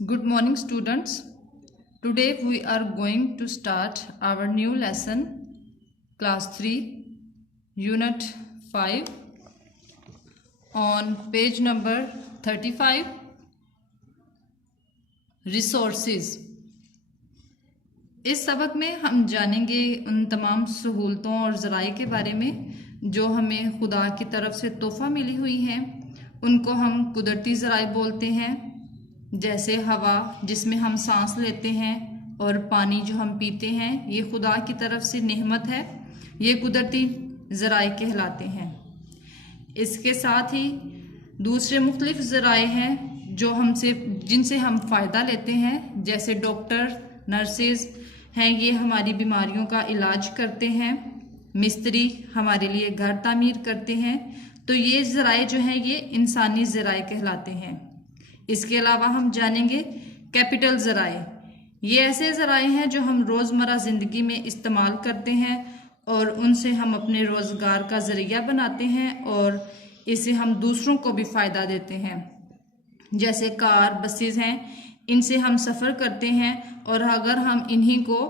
Good morning, students. Today we are going to start our new lesson, Class 3, Unit 5, on page number 35, Resources. इस सबक में हम जानेंगे उन तमाम सहूलतों और ज़राए के बारे में जो हमें खुदा की तरफ से तोहफ़ा मिली हुई हैं। उनको हम कुदरती ज़राए बोलते हैं, जैसे हवा जिसमें हम सांस लेते हैं और पानी जो हम पीते हैं, ये खुदा की तरफ से नेमत है। ये कुदरती ज़राए कहलाते हैं। इसके साथ ही दूसरे मुख्तलिफ ज़राए हैं जो जिनसे हम फ़ायदा लेते हैं, जैसे डॉक्टर, नर्सेज हैं, ये हमारी बीमारियों का इलाज करते हैं। मिस्त्री हमारे लिए घर तामीर करते हैं। तो ये ज़राए जो हैं ये इंसानी ज़राए कहलाते हैं। इसके अलावा हम जानेंगे कैपिटल ज़राए। ये ऐसे ज़राए हैं जो हम रोज़मर्रा ज़िंदगी में इस्तेमाल करते हैं और उनसे हम अपने रोज़गार का ज़रिया बनाते हैं और इससे हम दूसरों को भी फ़ायदा देते हैं। जैसे कार, बसेस हैं, इनसे हम सफ़र करते हैं और अगर हम इन्हीं को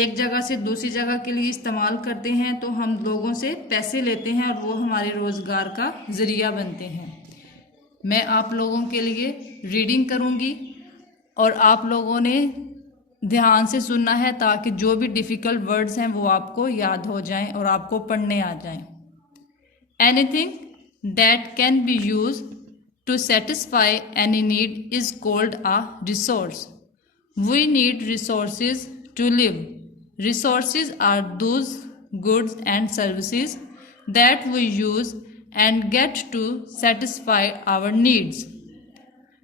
एक जगह से दूसरी जगह के लिए इस्तेमाल करते हैं तो हम लोगों से पैसे लेते हैं और वो हमारे रोज़गार का ज़रिया बनते हैं। मैं आप लोगों के लिए रीडिंग करूंगी और आप लोगों ने ध्यान से सुनना है ताकि जो भी डिफ़िकल्ट वर्ड्स हैं वो आपको याद हो जाएं और आपको पढ़ने आ जाएं। Anything that can be use to satisfy any need is called a resource. We need resources to live. Resources are those goods and services that we use and get to satisfy our needs.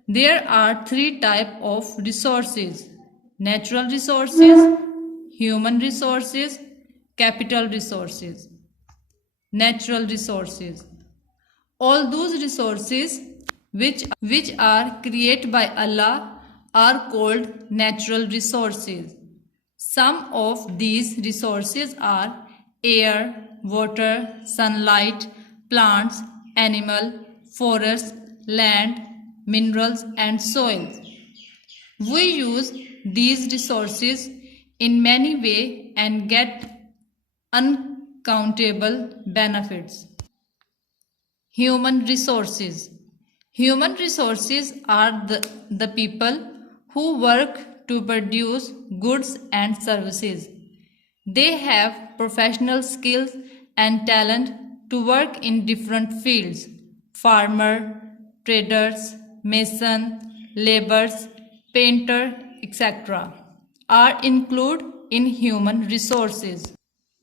There are three types of resources: natural resources, human resources, capital resources. Natural resources. All those resources which are created by Allah are called natural resources. Some of these resources are air, water, sunlight, plants, animal, forest, land, minerals, and soil. We use these resources in many ways and get uncountable benefits. Human resources. Human resources are the people who work to produce goods and services. They have professional skills and talent to work in different fields. Farmer, traders, mason, laborers, painter, etc. are included in human resources.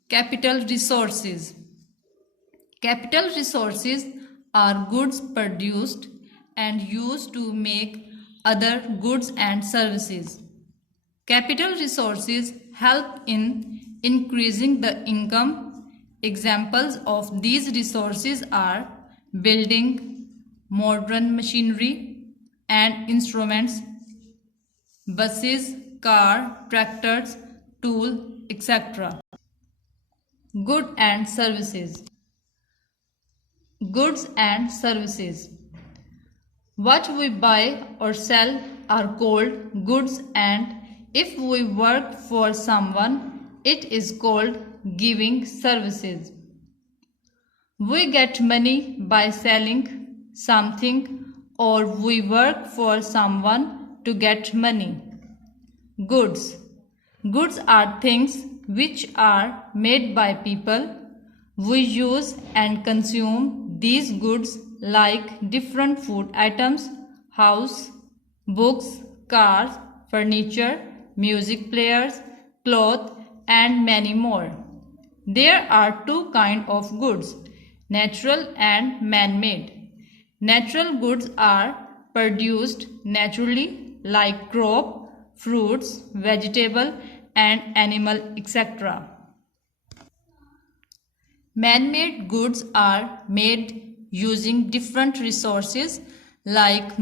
Capital resources. Capital resources are goods produced and used to make other goods and services. Capital resources help in increasing the income. Examples of these resources are building, modern machinery and instruments, buses, car, tractors, tools, etc. Goods and services. Goods and services. What we buy or sell are called goods, and if we work for someone, it is called giving services. We get money by selling something, or we work for someone to get money. Goods. Goods are things which are made by people. We use and consume these goods like different food items, house, books, cars, furniture, music players, cloth, and many more. There are two kinds of goods, natural and man-made. Natural goods are produced naturally like crop, fruits, vegetable, and animal, etc. Man-made goods are made using different resources like